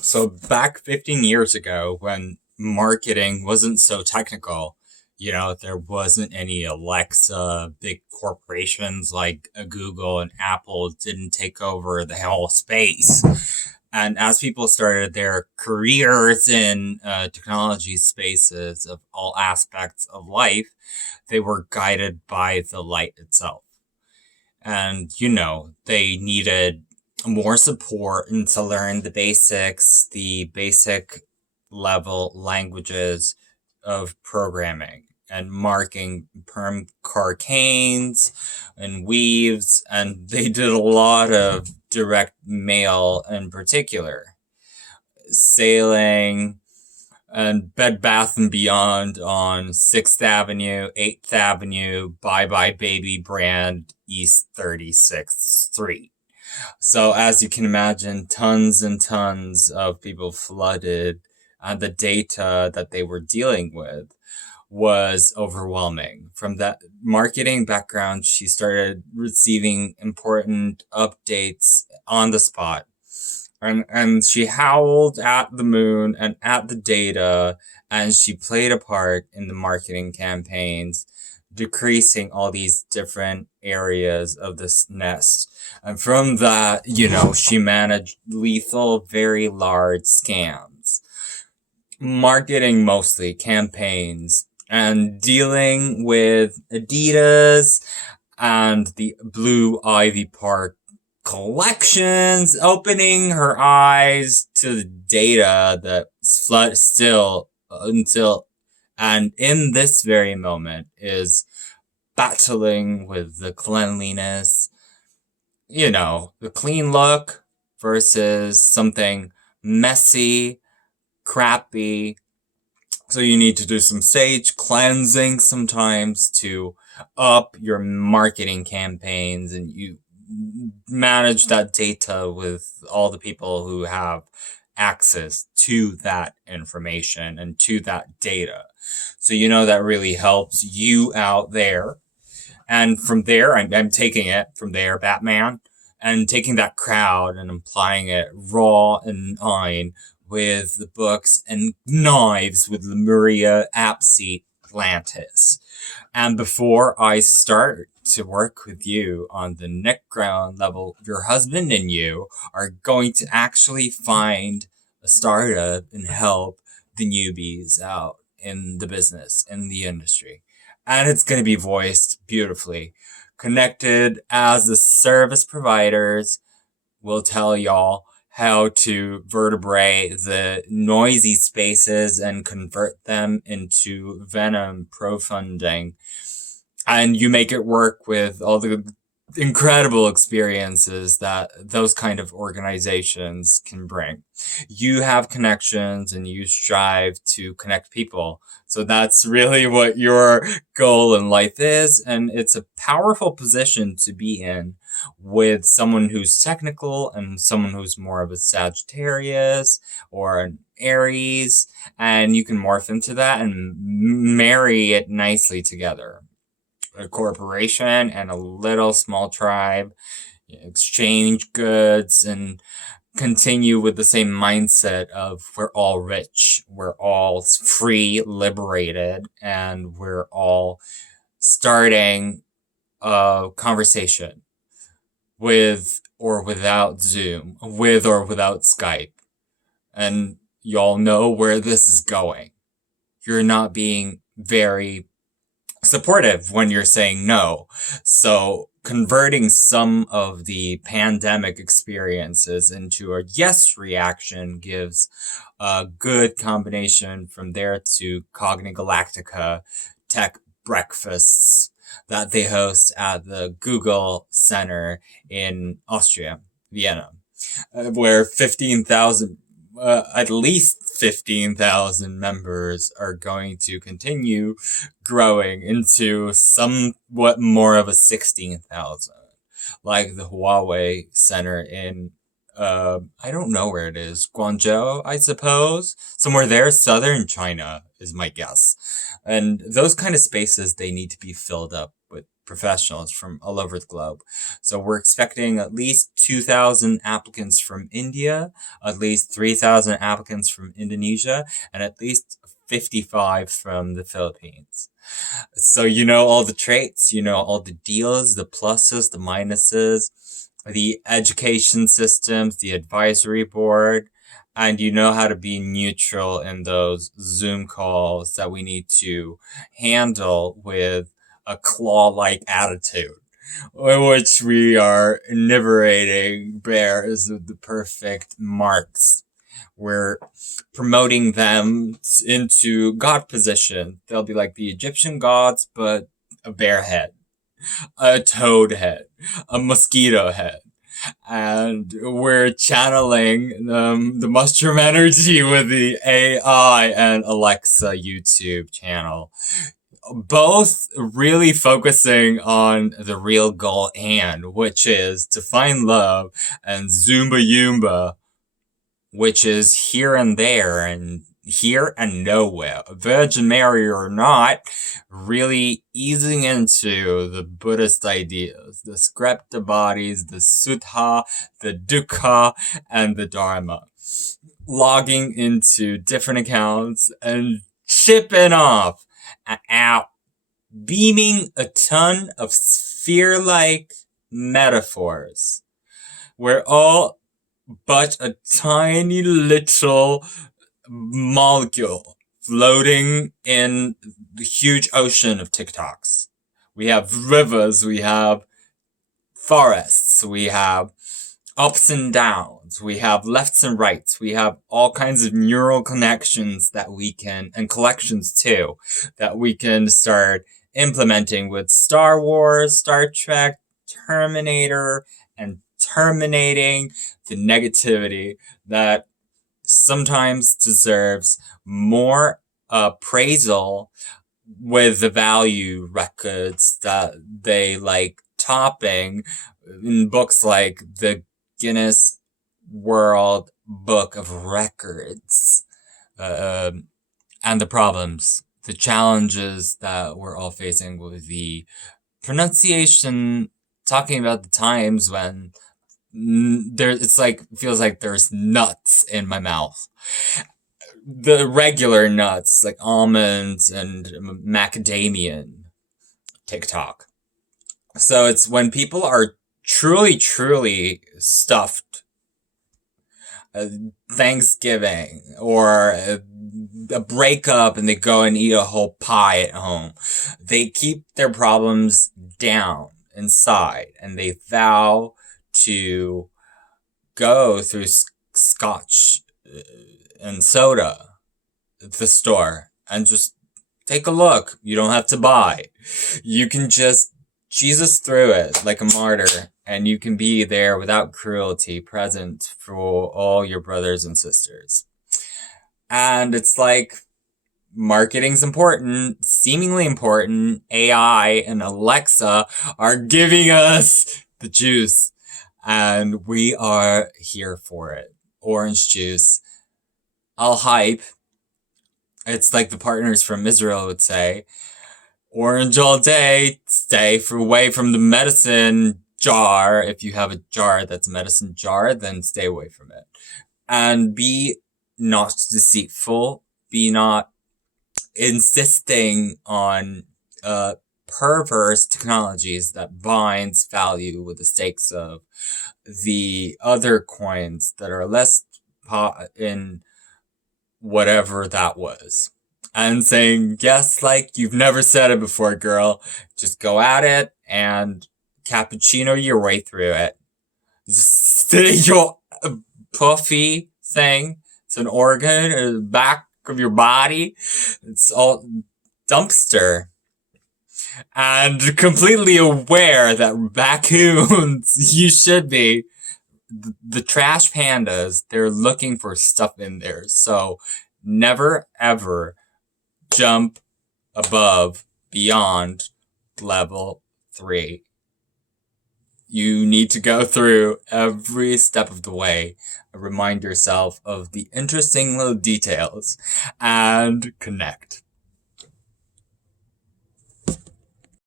So back 15 years ago, when marketing wasn't so technical, there wasn't any Alexa, big corporations like Google and Apple didn't take over the whole space. And as people started their careers in technology spaces of all aspects of life, they were guided by the light itself. And, they needed more support and to learn the basics, the basic level languages of programming and marking perm carcanes and weaves. And they did a lot of direct mail in particular, sailing, and Bed Bath and Beyond on 6th Avenue, 8th Avenue, Bye Bye Baby brand, East 36th Street. So as you can imagine, tons and tons of people flooded, and the data that they were dealing with was overwhelming. From that marketing background, she started receiving important updates on the spot. And she howled at the moon and at the data, and she played a part in the marketing campaigns, decreasing all these different areas of this nest. And from that, she managed lethal, very large scams. Marketing mostly, campaigns, and dealing with Adidas and the Blue Ivy Park collections, opening her eyes to the data that flood still until, and in this very moment is battling with the cleanliness, the clean look versus something messy, crappy. So you need to do some sage cleansing sometimes to up your marketing campaigns, and you manage that data with all the people who have access to that information and to that data. So that really helps you out there. And from there, I'm taking it from there, Batman, and taking that crowd and applying it raw and fine with the books and knives with Lemuria, Apseat, Atlantis. And before I start to work with you on the neck ground level, your husband and you are going to actually find a startup and help the newbies out in the business, in the industry. And it's going to be voiced beautifully. Connected as the service providers will tell y'all how to vertebrate the noisy spaces and convert them into venom profunding. And you make it work with all the incredible experiences that those kind of organizations can bring. You have connections and you strive to connect people. So that's really what your goal in life is. And it's a powerful position to be in with someone who's technical and someone who's more of a Sagittarius or an Aries. And you can morph into that and marry it nicely together. A corporation and a little small tribe, exchange goods, and continue with the same mindset of we're all rich, we're all free, liberated, and we're all starting a conversation with or without Zoom, with or without Skype. And y'all know where this is going. You're not being very supportive when you're saying no. So converting some of the pandemic experiences into a yes reaction gives a good combination from there to Cogni Galactica tech breakfasts that they host at the Google Center in Austria, Vienna, where 15,000 at least 15,000 members are going to continue growing into somewhat more of a 16,000, like the Huawei Center in, I don't know where it is, Guangzhou, I suppose, somewhere there, southern China is my guess. And those kind of spaces, they need to be filled up with professionals from all over the globe. So we're expecting at least 2,000 applicants from India, at least 3,000 applicants from Indonesia, and at least 55 from the Philippines. So you know all the traits, you know all the deals, the pluses, the minuses, the education systems, the advisory board, and you know how to be neutral in those Zoom calls that we need to handle with a claw-like attitude, in which we are enumerating bears with the perfect marks. We're promoting them into god position. They'll be like the Egyptian gods, but a bear head, a toad head, a mosquito head. And we're channeling the mushroom energy with the AI and Alexa YouTube channel. Both really focusing on the real goal at hand, which is to find love, and Zumba Yumba, which is here and there and here and nowhere, Virgin Mary or not, really easing into the Buddhist ideas, the Skrepta bodies, the Sutta, the Dukkha, and the Dharma. Logging into different accounts and chipping off and out, beaming a ton of sphere-like metaphors. We're all but a tiny little molecule floating in the huge ocean of TikToks. We have rivers, we have forests, we have ups and downs, we have lefts and rights, we have all kinds of neural connections that we can, and collections too, that we can start implementing with Star Wars, Star Trek, Terminator, and terminating the negativity that sometimes deserves more appraisal with the value records that they like topping in books like the Guinness World Book of Records, and the problems, the challenges that we're all facing with the pronunciation, talking about the times when it's like, feels like there's nuts in my mouth. The regular nuts, like almonds and macadamian TikTok. So it's when people are truly stuffed, Thanksgiving or a breakup, and they go and eat a whole pie at home. They keep their problems down inside and they vow to go through scotch and soda at the store and just take a look. You don't have to buy. You can just Jesus through it like a martyr, and you can be there without cruelty, present for all your brothers and sisters. And it's like, marketing's important, seemingly important. AI and Alexa are giving us the juice, and we are here for it. Orange juice. I'll hype. It's like the partners from Israel would say, orange all day, stay away from the medicine jar. If you have a jar that's a medicine jar, then stay away from it. And be not deceitful. Be not insisting on perverse technologies that binds value with the stakes of the other coins that are less in whatever that was. And saying, yes, like you've never said it before, girl. Just go at it and cappuccino your way through it. Just your puffy thing. It's an organ in the back of your body. It's all dumpster. And completely aware that raccoons, you should be, the trash pandas, they're looking for stuff in there. So never ever jump above, beyond level 3. You need to go through every step of the way and remind yourself of the interesting little details and connect.